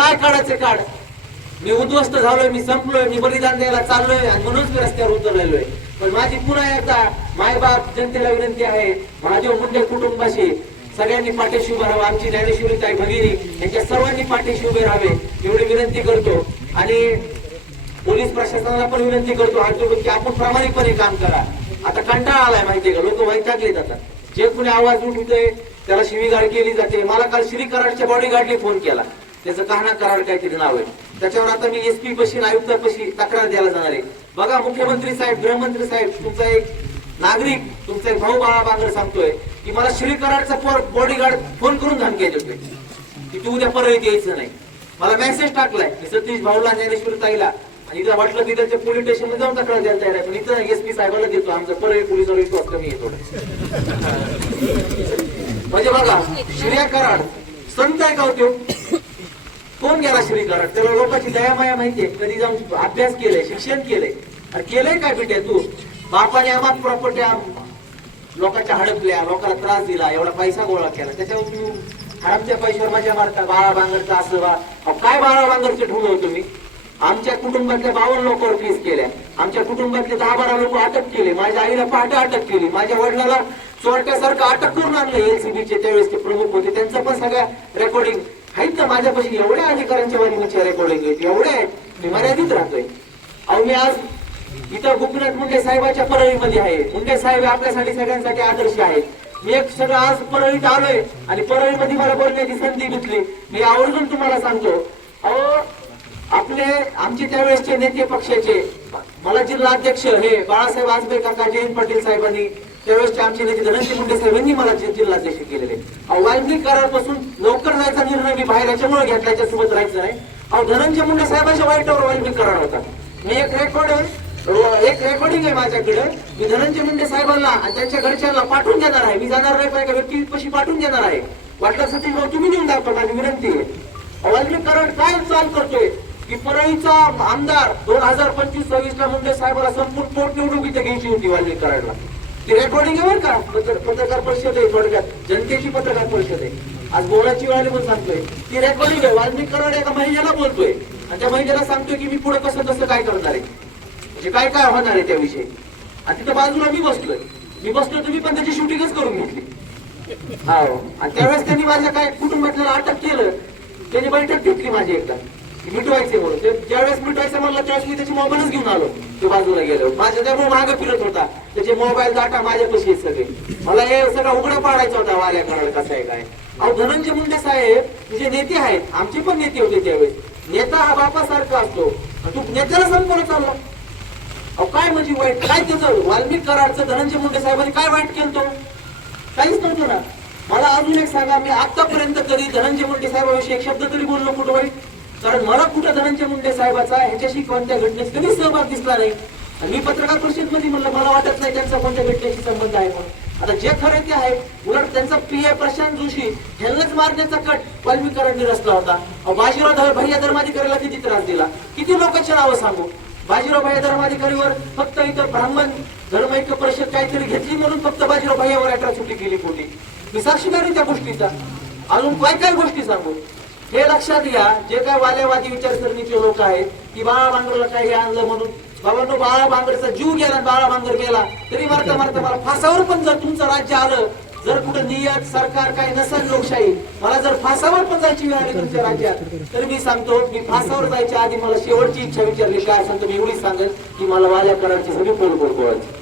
काय काढायचं काढ? मी उद्ध्वस्त झालोय मी संपलोय मी बलिदान द्यायला चाललोय आणि म्हणूनच मी रस्त्यावर उतरलेलोय. पण माझी पुन्हा एकदा मायबाप जनतेला विनंती आहे महादेव मुंडे कुटुंबाशी सगळ्यांनी पाठीशी उभं राहावं आमची ज्ञानेश्वरी ताई भगिनी यांच्या सर्वांनी पाठीशी उभे राहावे एवढी विनंती करतो. आणि पोलीस प्रशासनाला पण विनंती करतो हात जोडून की आपण प्रामाणिकपणे काम करा. आता कंटाळा आलाय माहितीये का? लोक वैतागले आता जे कुणी आवाज उठवतोय त्याला शिवीगाळ केली जाते. मला काल श्री कराडच्या बॉडीगार्डने फोन केला. त्याचं कहाणा कराड काहीतरी नाव? आहे त्याच्यावर आता मी एसपी पशी आयुक्तापशी पशी तक्रार द्यायला जाणार आहे. बघा मुख्यमंत्री साहेब गृहमंत्री साहेब तुमचा एक नागरिक तुमचा एक भाऊ बाळा बांगर सांगतोय की मला श्री कराडचा बॉडीगार्ड फोन करून धमकी देतोय की तू उद्या परत यायचं नाही. मला मेसेज टाकलाय की सतीश भाऊला ज्ञानेश्वर ताईला. आणि इथं वाटलं की त्याच्या पोलीस स्टेशनमध्ये जाऊन तक्रार द्यायला तयार आहे पण इथं एसपी साहेबाला देतो. आमचं परळी पोलिसांवर विश्वास कमी येतो. म्हणजे बघा श्रेया कराड संत आहे का होतो कोण गेला श्री करत? त्याला लोकांची दया माया माहितीये. कधी जाऊन अभ्यास केलाय शिक्षण केलंय. केलंय काय बेटे तू? बापाने आम्हाला प्रॉपर्टी लोकांच्या हडपल्या लोकांना त्रास दिला एवढा पैसा गोळा केला. त्याच्यावर तू हडपच्या पैशावर मजा मारता बाळा बांगरचा असं बा अहो, काय बाळा बांगरचे ठेवलं हो तुम्ही? आमच्या कुटुंबातल्या बावन्न लोकांवर केस केल्या. आमच्या कुटुंबातले दहा बारा लोक अटक केले. माझ्या आईला पहाटे अटक केली. माझ्या वडिलाला चोरट्यासारखं अटक करून आणलं. एलसीबीचे त्यावेळेस ते प्रमुख होते. त्यांचं पण सगळ्या रेकॉर्डिंग आहेत का माझ्यापाशी? एवढ्या अधिकाऱ्यांच्या वाहिनीच्या रेकॉर्डिंग आहेत. एवढ्या आहेत. मी मर्यादित राहतोय. अहो मी आज इथं गोपीनाथ मुंडे साहेबाच्या परळीमध्ये आहे. मुंडे साहेब आपल्यासाठी सगळ्यांसाठी आदर्श आहेत. मी एक सगळं आज परळीत आलोय आणि परळीमध्ये मला बोलण्याची संधी घेतली मी आवर्जून तुम्हाला सांगतो. अहो आपले आमचे त्यावेळेसचे नेते पक्षाचे मला जिल्हा अध्यक्ष हे बाळासाहेब आजबे काका जयंत पाटील साहेबांनी त्यावेळेसचे आमचे नेते धनंजय मुंडे साहेबांनी मला जिल्हाध्यक्ष केलेले. अहो, वाल्मिक करारपासून मी बाहेर याच्यामुळे घेतल्याच्या सोबत राहायचं नाही. अहो धनंजय मुंडे साहेबांच्या वाईटावर वाल्मिक करणार होता. मी एक रेकॉर्ड एक रेकॉर्डिंग आहे माझ्याकडे. मी धनंजय मुंडे साहेबांना आणि त्यांच्या घरच्यांना पाठवून देणार आहे. मी जाणार नाही पण एका व्यक्तीपाशी पाठवून देणार आहे. वाटलं सतीश भाऊ हो, तुम्ही देऊन दाखवा माझी विनंती आहे. वाल्मिक करार काय चाल करतोय? की परळीचा आमदार दोन हजार पंचवीस सव्वीस ला मुंडे साहेबाला संपूर्ण पोटनिवडणूक इथे घ्यायची होती वाल्मिक कराडला. ती रेकॉर्डिंग आहे बरं का? पत्रकार परिषद आहे थोडक्यात. जनतेची पत्रकार परिषद आहे. आज बोलायची वेळ आली पण सांगतोय. ती रेकॉर्डिंग आहे. वाल्मिक कराड एका महिन्याला बोलतोय. आणि त्या महिन्याला सांगतोय की मी पुढे कसं कसं काय करणार आहे. म्हणजे काय काय होणार आहे त्याविषयी. आणि तिथं बाजूला मी बसलोय. मी बसलोय तुम्ही पण त्याची शूटिंगच करून घेतली. हा. आणि त्यावेळेस त्यांनी माझ्या काय कुटुंबातल्या अटक केलं त्यांनी बैठक घेतली माझी एकदा. मिटवायचे म्हणून. ते ज्यावेळेस मिटवायचं म्हणलं त्यावेळेस मी त्याची मोबाईलच घेऊन आलो. तो बाजूला गेलो. माझ्या त्यामुळे मागे फिरत होता. त्याचे मोबाईल डाटा माझ्यापाशी आहेत सगळे. मला हे सगळं उघडं पाडायचा होता वाऱ्या करायला कसं आहे काय. अहो धनंजय मुंडे साहेब जे नेते आहेत आमचे पण नेते होते त्यावेळेस. नेता हा बापासारखा असतो. तू नेत्याला संपवलं चालला. अहो काय म्हणजे वाईट? काय त्याचं वाल्मिक कराडचं धनंजय मुंडे साहेबांनी काय वाईट केलं तो? काहीच नव्हतं ना. मला अजून एक सांगा मी आतापर्यंत कधी धनंजय मुंडे साहेबाविषयी एक शब्द तरी बोललो कुठं वाईट कारण मला कुठं धनंजय मुंडे साहेबाचा ह्याच्याशी कोणत्या घटनेत कधी सहभाग दिसला नाही? आणि मी पत्रकार परिषदमध्ये म्हणलं मला वाटत नाही त्यांचा कोणत्या घटनेशी संबंध आहे म्हणून. आता जे खरं ते आहे उलट त्यांचा पीए प्रशांत जोशी ह्यांनाच मारण्याचा कट वाल्मीकरांनी रचला होता. बाजीराव धर- भैया धर्माधिकाऱ्याला किती त्रास दिला? किती लोकांची नावं सांगू? बाजीराव भैया धर्माधिकारीवर फक्त इथं ब्राह्मण धर्म ऐक्य परिषद काहीतरी घेतली म्हणून फक्त बाजीराव भैयावर अट्रॉसिटी केली खोटी. मी साक्षीदार त्या गोष्टीचा. अजून काय काय गोष्टी सांगू? हे लक्षात घ्या जे काय वालेवादी विचारसरणीचे लोक आहेत की बाळा बांगरला काही आणलं म्हणून. बाबांनो बाळा बांगरचा जीव गेला बाळा बांगर गेला तरी मारता मारता मला फासावर पण जर तुमचं राज्य आलं जर कुठं नियत सरकार काही नसेल लोकशाही मला जर फासावर पण जायची वेळ आली तुमच्या राज्यात तर मी सांगतो मी फासावर जायच्या आधी मला शेवटची इच्छा विचारली काय सांगतो मी एवढी सांगेल की मला वाल्या करायची सगळी पोल बोलायची